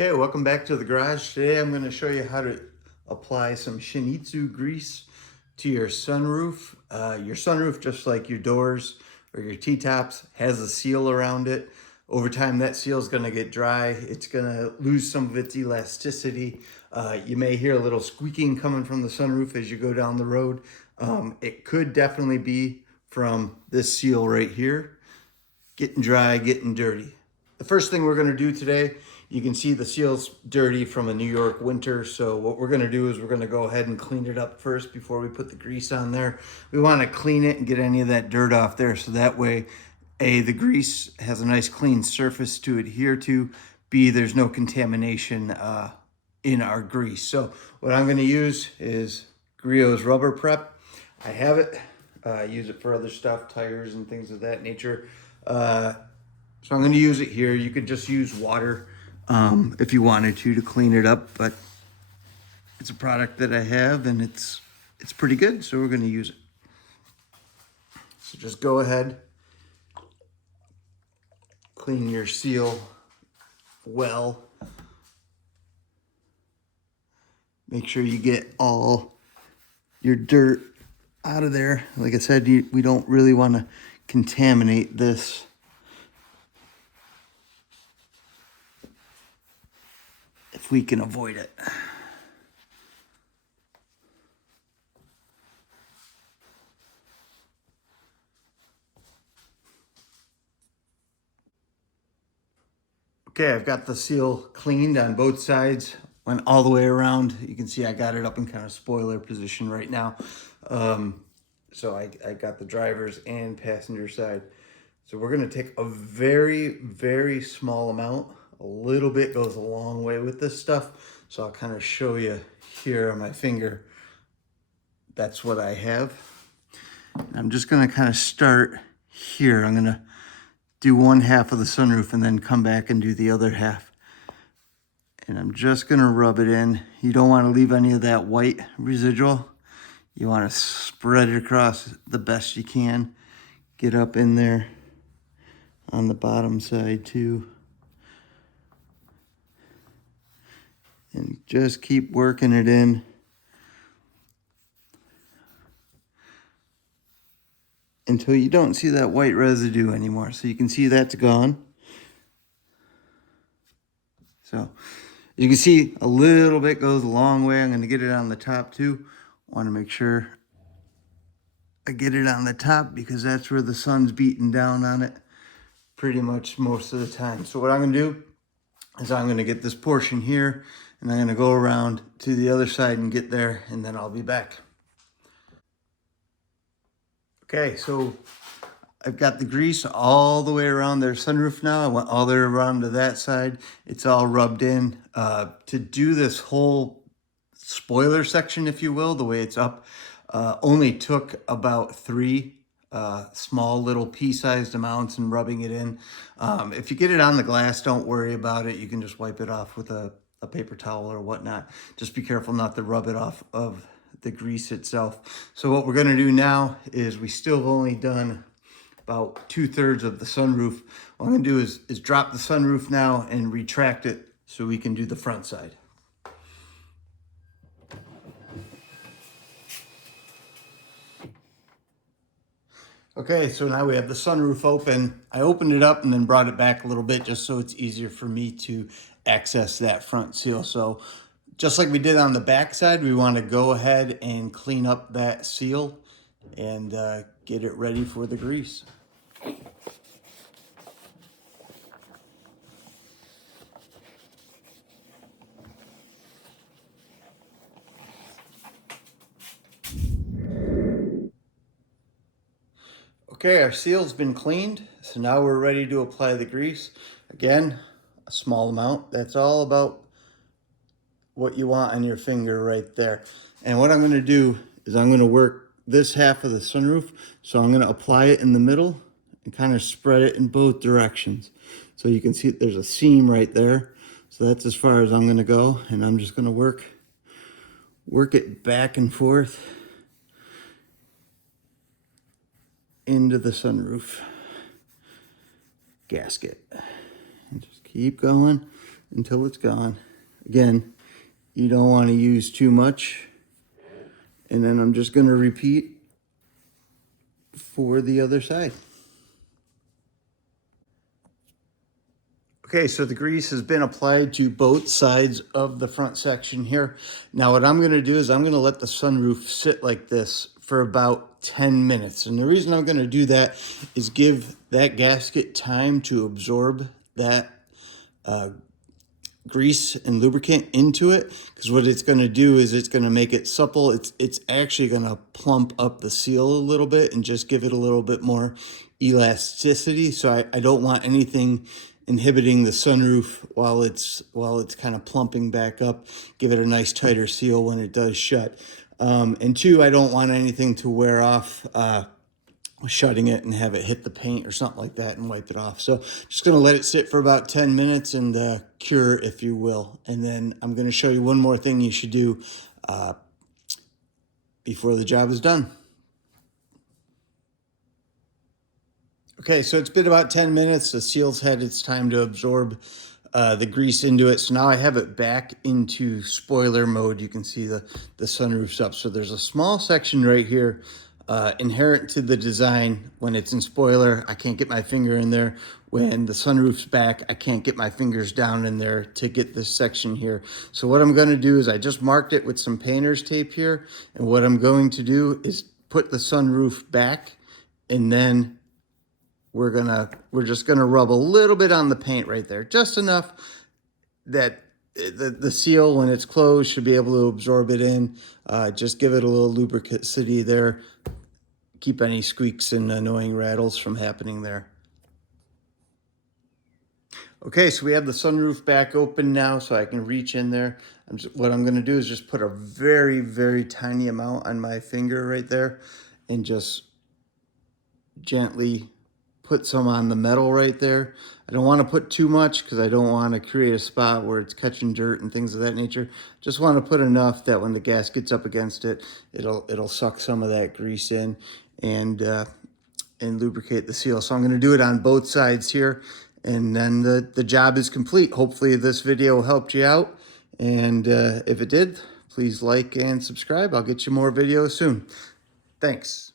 Okay, welcome back to the garage. Today I'm going to show you how to apply some Shin-Etsu grease to your sunroof. Your sunroof, just like your doors or your T-tops, has a seal around it. Over time, that seal is going to get dry. It's going to lose some of its elasticity. You may hear a little squeaking coming from the sunroof as you go down the road. It could definitely be from this seal right here, getting dry, getting dirty. The first thing we're going to do today, you can see the seal's dirty from a New York winter. So what we're going to do is we're going to go ahead and clean it up first before we put the grease on there. We want to clean it and get any of that dirt off there. So that way, A, the grease has a nice clean surface to adhere to. B, there's no contamination in our grease. So what I'm going to use is Griot's Rubber Prep. I have it. I use it for other stuff, tires and things of that nature. So I'm going to use it here. You could just use water if you wanted to clean it up, but it's a product that I have and it's pretty good, so we're going to use it. So just go ahead, clean your seal well. Make sure you get all your dirt out of there. Like I said, we don't really want to contaminate this. If we can avoid it. Okay, I've got the seal cleaned on both sides, went all the way around. You can see I got it up in kind of spoiler position right now. So I got the driver's and passenger side. So we're gonna take a very, very small amount. A little bit goes a long way with this stuff. So I'll kind of show you here on my finger. That's what I have. I'm just gonna kind of start here. I'm gonna do one half of the sunroof and then come back and do the other half. And I'm just gonna rub it in. You don't wanna leave any of that white residual. You wanna spread it across the best you can. Get up in there on the bottom side too. And just keep working it in. Until you don't see that white residue anymore. So you can see that's gone. So you can see a little bit goes a long way. I'm going to get it on the top too. Want to make sure I get it on the top because that's where the sun's beating down on it pretty much most of the time. So what I'm going to do is I'm going to get this portion here and I'm going to go around to the other side and get there, and then I'll be back. Okay, so I've got the grease all the way around their sunroof now. I went all the way around to that side. It's all rubbed in. To do this whole spoiler section, if you will, the way it's up, only took about 3 small little pea-sized amounts and rubbing it in. If you get it on the glass, don't worry about it. You can just wipe it off with a paper towel or whatnot. Just be careful not to rub it off of the grease itself. So what we're gonna do now is we still have only done about 2/3 of the sunroof. What I'm gonna do is drop the sunroof now and retract it so we can do the front side. Okay, so now we have the sunroof open. I opened it up and then brought it back a little bit just so it's easier for me to access that front seal. So just like we did on the back side, we want to go ahead and clean up that seal and get it ready for the grease. Okay, our seal's been cleaned, so now we're ready to apply the grease. Again, a small amount. That's all about what you want on your finger right there. And what I'm gonna do is I'm gonna work this half of the sunroof. So I'm gonna apply it in the middle and kind of spread it in both directions. So you can see there's a seam right there. So that's as far as I'm gonna go. And I'm just gonna work it back and forth into the sunroof gasket. And just keep going. until it's gone. Again, you don't want to use too much. And then I'm just going to repeat for the other side. Okay, so the grease has been applied to both sides of the front section here. Now what I'm gonna do is I'm gonna let the sunroof sit like this for about 10 minutes. And the reason I'm gonna do that is give that gasket time to absorb that grease and lubricant into it, because what it's going to do is it's going to make it supple. It's actually going to plump up the seal a little bit and just give it a little bit more elasticity. So I don't want anything inhibiting the sunroof while it's kind of plumping back up. Give it a nice tighter seal when it does shut. And two, I don't want anything to wear off shutting it and have it hit the paint or something like that and wipe it off. So just going to let it sit for about 10 minutes and cure, if you will. And then I'm going to show you one more thing you should do before the job is done. Okay, so it's been about 10 minutes. The seal's had its time to absorb the grease into it. So now I have it back into spoiler mode. You can see the sunroof's up. So there's a small section right here inherent to the design. When it's in spoiler, I can't get my finger in there. When the sunroof's back, I can't get my fingers down in there to get this section here. So what I'm going to do is I just marked it with some painter's tape here. And what I'm going to do is put the sunroof back, and then we're just gonna rub a little bit on the paint right there, just enough that the seal, when it's closed, should be able to absorb it in. Just give it a little lubricity there. Keep any squeaks and annoying rattles from happening there. Okay, so we have the sunroof back open now, so I can reach in there. What I'm gonna do is just put a very, very tiny amount on my finger right there and just gently put some on the metal right there. I don't want to put too much because I don't want to create a spot where it's catching dirt and things of that nature. Just want to put enough that when the gas gets up against it, it'll suck some of that grease in and lubricate the seal. So I'm going to do it on both sides here, and then the job is complete. Hopefully this video helped you out, and if it did, please like and subscribe. I'll get you more videos soon. Thanks.